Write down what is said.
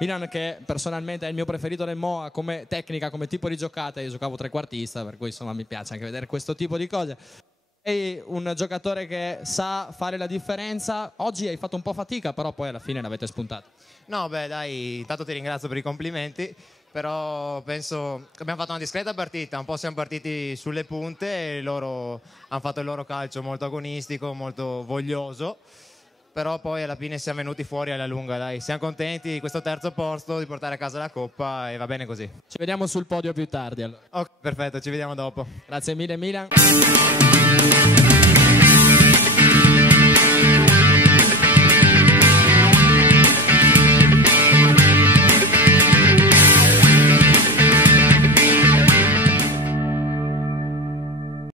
Milan che personalmente è il mio preferito del MOA come tecnica, come tipo di giocata. Io giocavo trequartista, per cui insomma mi piace anche vedere questo tipo di cose. Sei un giocatore che sa fare la differenza. Oggi hai fatto un po' fatica, però poi alla fine l'avete spuntato. No, beh, dai, intanto ti ringrazio per i complimenti, però penso che abbiamo fatto una discreta partita, un po' siamo partiti sulle punte e loro hanno fatto il loro calcio molto agonistico, molto voglioso, però poi alla fine siamo venuti fuori alla lunga, dai, siamo contenti di questo terzo posto, di portare a casa la Coppa e va bene così. Ci vediamo sul podio più tardi allora. Ok, perfetto, ci vediamo dopo. Grazie mille Milan.